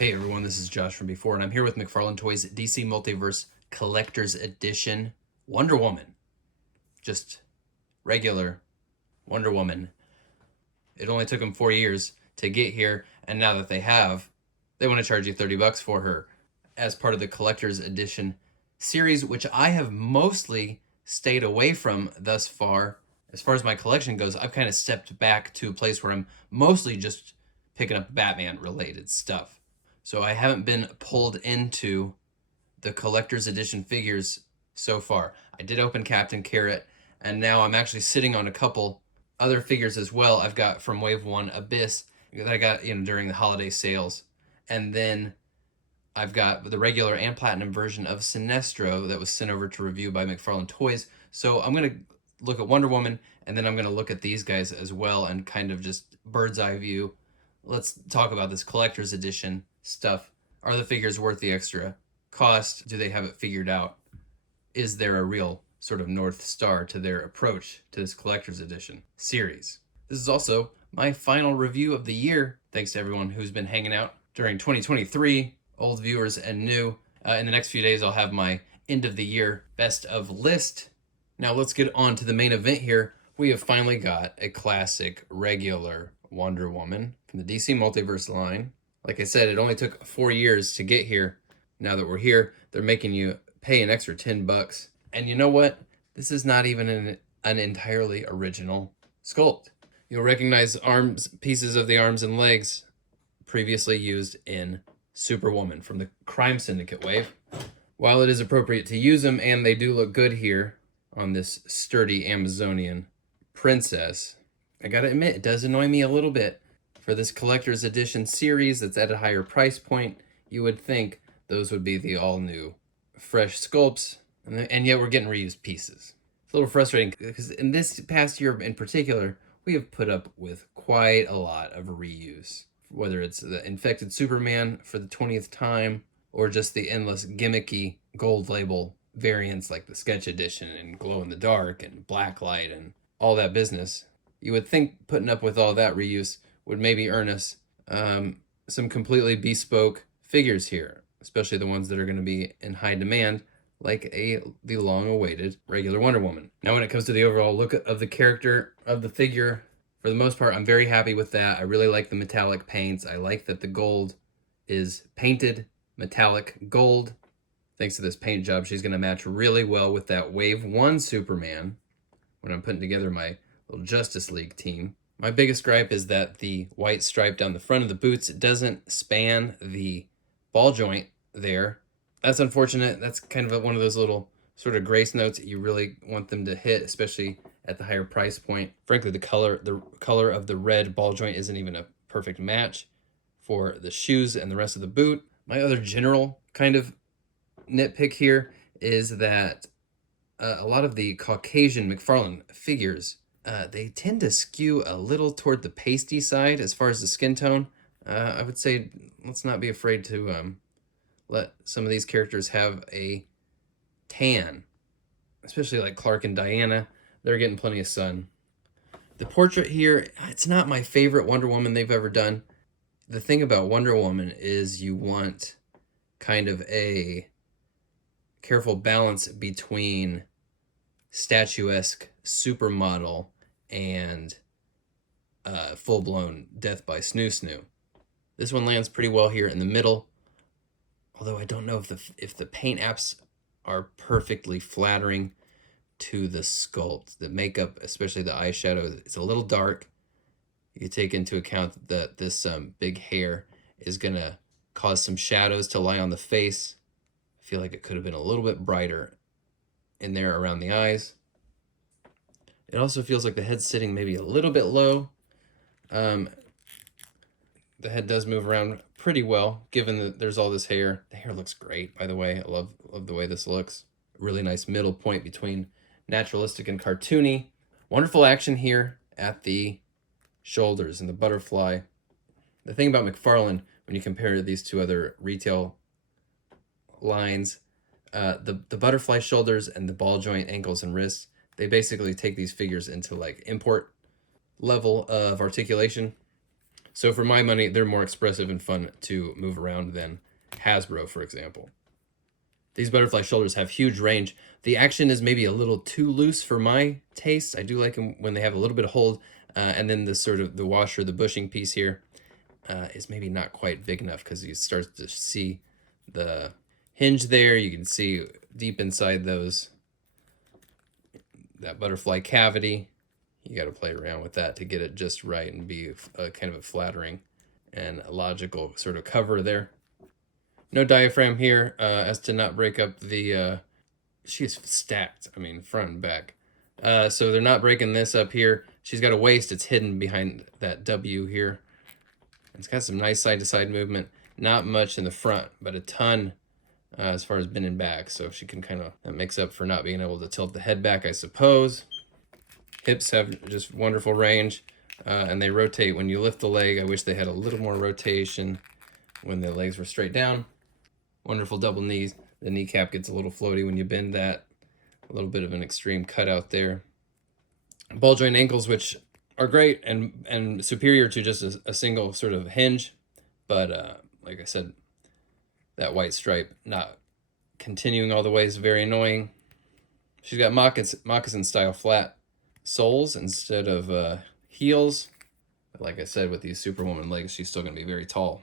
Hey everyone, this is Josh from before, and I'm here with McFarlane Toys DC Multiverse Collector's Edition Wonder Woman. Just regular Wonder Woman. It only took them 4 years to get here, and now that they have, they want to charge you $30 for her as part of the Collector's Edition series, which I have mostly stayed away from thus far. As far as my collection goes, I've kind of stepped back to a place where I'm mostly just picking up Batman related stuff. So I haven't been pulled into the collector's edition figures so far. I did open Captain Carrot, and now I'm actually sitting on a couple other figures as well. I've got from Wave 1 Abyss that I got during the holiday sales. And then I've got the regular and platinum version of Sinestro that was sent over to review by McFarlane Toys. So I'm going to look at Wonder Woman, and then I'm going to look at these guys as well and kind of just bird's eye view. Let's talk about this collector's edition stuff. Are the figures worth the extra cost? Do they have it figured out? Is there a real sort of North Star to their approach to this collector's edition series? This is also my final review of the year. Thanks to everyone who's been hanging out during 2023, old viewers and new. In the next few days, I'll have my end of the year best of list. Now let's get on to the main event here. We have finally got a classic regular Wonder Woman from the DC Multiverse line. Like I said, it only took 4 years to get here. Now that we're here, they're making you pay an extra $10. And you know what? This is not even an entirely original sculpt. You'll recognize pieces of the arms and legs previously used in Superwoman from the Crime Syndicate wave. While it is appropriate to use them, and they do look good here on this sturdy Amazonian princess, I gotta admit, it does annoy me a little bit. For this collector's edition series that's at a higher price point, you would think those would be the all-new, fresh sculpts, and yet we're getting reused pieces. It's a little frustrating because in this past year in particular, we have put up with quite a lot of reuse. Whether it's the Infected Superman for the 20th time, or just the endless gimmicky gold label variants like the Sketch Edition and Glow in the Dark and Blacklight and all that business. You would think putting up with all that reuse would maybe earn us some completely bespoke figures here, especially the ones that are going to be in high demand, like the long-awaited regular Wonder Woman. Now, when it comes to the overall look of the character of the figure, for the most part, I'm very happy with that. I really like the metallic paints. I like that the gold is painted metallic gold. Thanks to this paint job, she's going to match really well with that Wave 1 Superman when I'm putting together my little Justice League team. My biggest gripe is that the white stripe down the front of the boots doesn't span the ball joint there. That's unfortunate. That's kind of one of those little sort of grace notes that you really want them to hit, especially at the higher price point. Frankly, the color of the red ball joint isn't even a perfect match for the shoes and the rest of the boot. My other general kind of nitpick here is that a lot of the Caucasian McFarlane figures, they tend to skew a little toward the pasty side as far as the skin tone. I would say let's not be afraid to let some of these characters have a tan, especially like Clark and Diana. They're getting plenty of sun. The portrait here, it's not my favorite Wonder Woman they've ever done. The thing about Wonder Woman is you want kind of a careful balance between statuesque supermodel and full-blown death by snoo-snoo. This one lands pretty well here in the middle, although I don't know if the paint apps are perfectly flattering to the sculpt. The makeup, especially the eyeshadow, it's a little dark. You take into account that this big hair is going to cause some shadows to lie on the face. I feel like it could have been a little bit brighter in there around the eyes. It also feels like the head's sitting maybe a little bit low. The head does move around pretty well, given that there's all this hair. The hair looks great, by the way. I love the way this looks. Really nice middle point between naturalistic and cartoony. Wonderful action here at the shoulders and the butterfly. The thing about McFarlane, when you compare these two other retail lines, the butterfly shoulders and the ball joint ankles and wrists, they basically take these figures into like import level of articulation. So for my money, they're more expressive and fun to move around than Hasbro, for example. These butterfly shoulders have huge range. The action is maybe a little too loose for my taste. I do like them when they have a little bit of hold, and then the sort of the washer, the bushing piece here, is maybe not quite big enough because you start to see the hinge there. You can see deep inside that butterfly cavity. You got to play around with that to get it just right and be a kind of a flattering and logical sort of cover there. No diaphragm here, as to not break up the, she's stacked, I mean, front and back. So they're not breaking this up here. She's got a waist, it's hidden behind that W here. It's got some nice side-to-side movement. Not much in the front, but a ton as far as bending back. So she can kind of, that makes up for not being able to tilt the head back, I suppose. Hips have just wonderful range, and they rotate when you lift the leg. I wish they had a little more rotation when the legs were straight down. Wonderful double knees. The kneecap gets a little floaty when you bend that. A little bit of an extreme cutout there. Ball joint ankles, which are great and superior to just a single sort of hinge. But like I said, that white stripe not continuing all the way is very annoying. She's got moccasin style flat soles instead of heels. But like I said, with these Superwoman legs, she's still going to be very tall.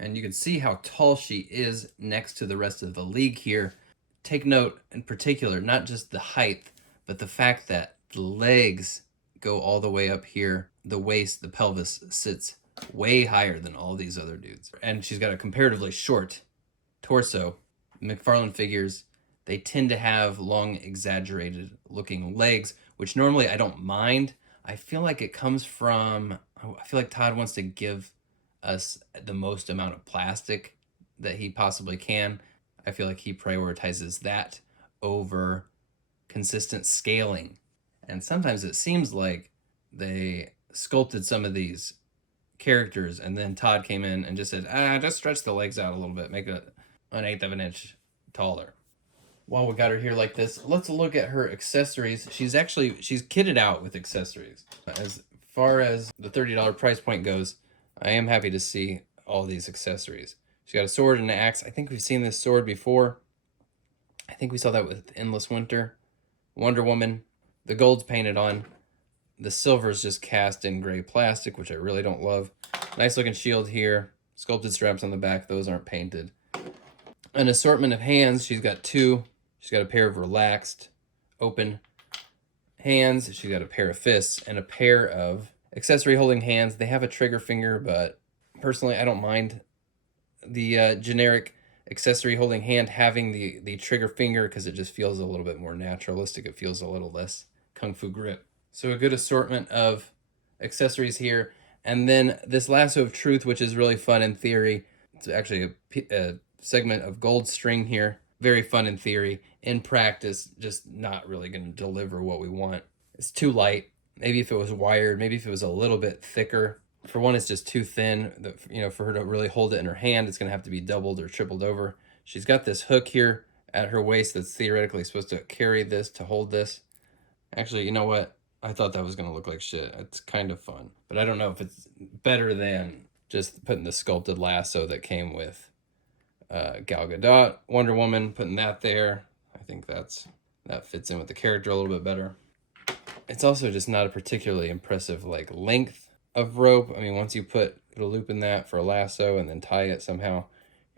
And you can see how tall she is next to the rest of the league here. Take note in particular, not just the height, but the fact that the legs go all the way up here. The waist, the pelvis sits way higher than all these other dudes. And she's got a comparatively short torso. McFarlane figures, they tend to have long, exaggerated looking legs, which normally I don't mind. I feel like it comes from, I feel like Todd wants to give us the most amount of plastic that he possibly can. I feel like he prioritizes that over consistent scaling. And sometimes it seems like they sculpted some of these characters and then Todd came in and just said, just stretch the legs out a little bit, make it an eighth of an inch taller. While we got her here like this, let's look at her accessories. She's kitted out with accessories. As far as the $30 price point goes, I am happy to see all these accessories. She's got a sword and an axe. I think we've seen this sword before. I think we saw that with Endless Winter. Wonder Woman. The gold's painted on. The silver's just cast in gray plastic, which I really don't love. Nice looking shield here. Sculpted straps on the back. Those aren't painted. An assortment of hands. She's got two. She's got a pair of relaxed, open hands. She's got a pair of fists and a pair of accessory holding hands. They have a trigger finger, but personally I don't mind the generic accessory holding hand having the trigger finger because it just feels a little bit more naturalistic. It feels a little less kung fu grip. So a good assortment of accessories here. And then this lasso of truth, which is really fun in theory. It's actually a segment of gold string here. Very fun in theory. In practice, just not really going to deliver what we want. It's too light. Maybe if it was wired, maybe if it was a little bit thicker. For one, it's just too thin. For her to really hold it in her hand, it's going to have to be doubled or tripled over. She's got this hook here at her waist that's theoretically supposed to carry this, to hold this. Actually, you know what? I thought that was going to look like shit. It's kind of fun. But I don't know if it's better than just putting the sculpted lasso that came with Gal Gadot, Wonder Woman, putting that there. I think that fits in with the character a little bit better. It's also just not a particularly impressive length of rope. I mean, once you put a loop in that for a lasso and then tie it somehow,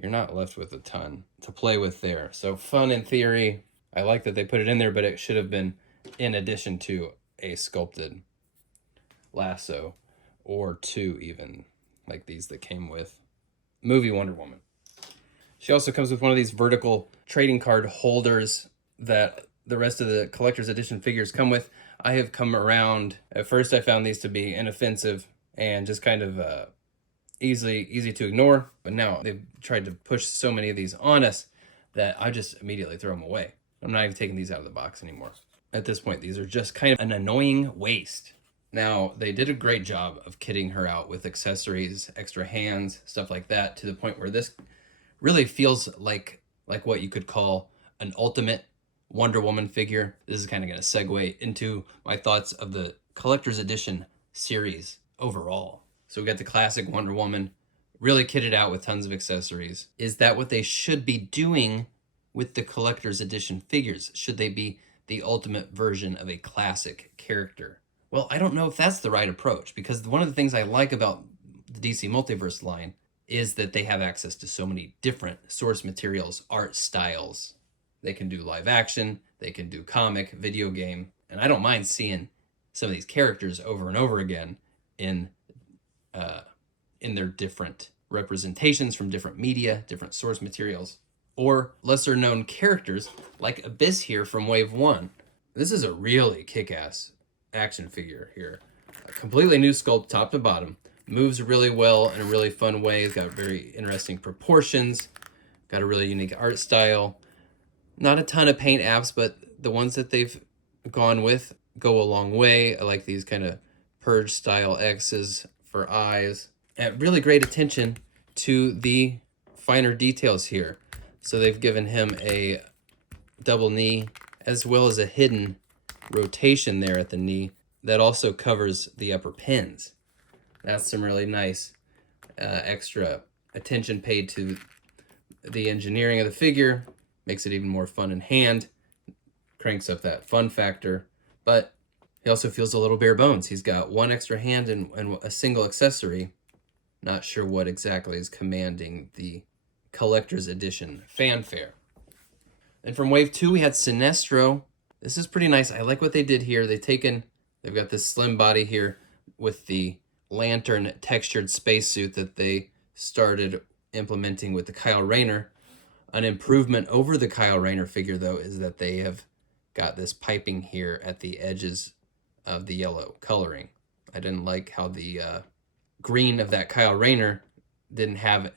you're not left with a ton to play with there. So fun in theory. I like that they put it in there, but it should have been in addition to a sculpted lasso or two even, like these that came with movie Wonder Woman. She also comes with one of these vertical trading card holders that the rest of the collector's edition figures come with. I have come around. At first I found these to be inoffensive and just kind of easy to ignore, but now they've tried to push so many of these on us that I just immediately throw them away. I'm not even taking these out of the box anymore. At this point, these are just kind of an annoying waste. Now, they did a great job of kitting her out with accessories, extra hands, stuff like that, to the point where this really feels like what you could call an ultimate Wonder Woman figure. This is kind of going to segue into my thoughts of the collector's edition series overall. So we got the classic Wonder Woman, really kitted out with tons of accessories. Is that what they should be doing with the collector's edition figures? Should they be the ultimate version of a classic character? Well, I don't know if that's the right approach, because one of the things I like about the DC Multiverse line is that they have access to so many different source materials, art styles. They can do live action, they can do comic, video game, and I don't mind seeing some of these characters over and over again in their different representations from different media, different source materials, or lesser known characters like Abyss here from Wave 1. This is a really kick-ass action figure here. A completely new sculpt top to bottom. Moves really well in a really fun way. It's got very interesting proportions. Got a really unique art style. Not a ton of paint apps, but the ones that they've gone with go a long way. I like these kind of purge style X's for eyes. And really great attention to the finer details here. So they've given him a double knee as well as a hidden rotation there at the knee that also covers the upper pins. That's some really nice extra attention paid to the engineering of the figure. Makes it even more fun in hand. Cranks up that fun factor. But he also feels a little bare bones. He's got one extra hand and a single accessory. Not sure what exactly is commanding the collector's edition fanfare. And from Wave 2, we had Sinestro. This is pretty nice. I like what they did here. They've got this slim body here with the lantern textured spacesuit that they started implementing with the Kyle Rayner. An improvement over the Kyle Rayner figure, though, is that they have got this piping here at the edges of the yellow coloring. I didn't like how the green of that Kyle Rayner didn't have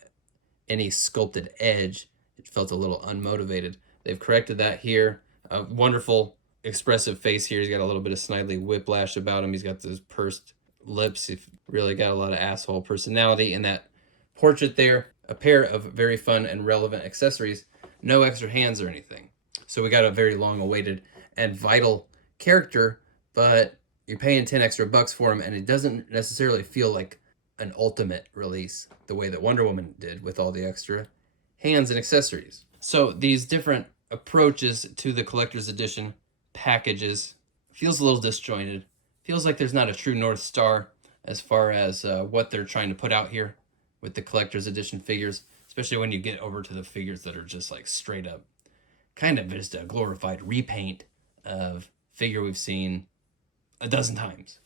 any sculpted edge. It felt a little unmotivated. They've corrected that here. A wonderful expressive face here. He's got a little bit of snidely whiplash about him. He's got those pursed lips. He's really got a lot of asshole personality in that portrait there. A pair of very fun and relevant accessories. No extra hands or anything. So we got a very long awaited and vital character, but you're paying 10 extra bucks for him, and it doesn't necessarily feel like an ultimate release the way that Wonder Woman did with all the extra hands and accessories. So these different approaches to the collector's edition packages feels a little disjointed. Feels like there's not a true North Star as far as what they're trying to put out here with the collector's edition figures, especially when you get over to the figures that are just like straight up kind of just a glorified repaint of figure we've seen a dozen times.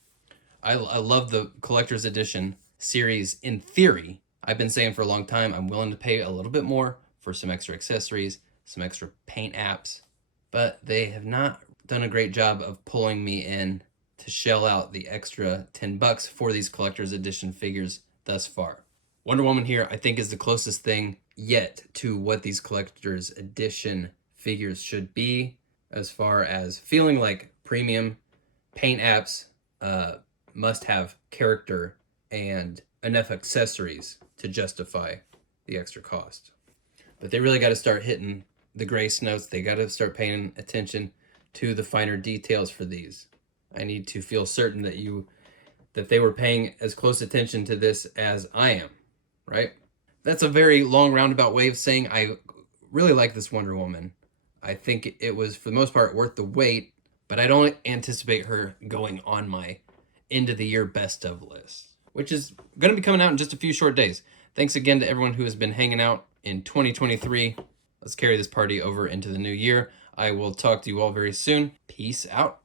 I love the collector's edition series in theory. I've been saying for a long time I'm willing to pay a little bit more for some extra accessories, some extra paint apps, but they have not done a great job of pulling me in to shell out the extra 10 bucks for these collector's edition figures thus far. Wonder Woman here, I think, is the closest thing yet to what these collector's edition figures should be as far as feeling like premium paint apps, must have character and enough accessories to justify the extra cost. But they really got to start hitting the grace notes. They got to start paying attention to the finer details for these. I need to feel certain that they were paying as close attention to this as I am, right? That's a very long roundabout way of saying I really like this Wonder Woman. I think it was, for the most part, worth the wait, but I don't anticipate her going on my end of the year best of list, which is going to be coming out in just a few short days. Thanks again to everyone who has been hanging out in 2023. Let's carry this party over into the new year. I will talk to you all very soon. Peace out.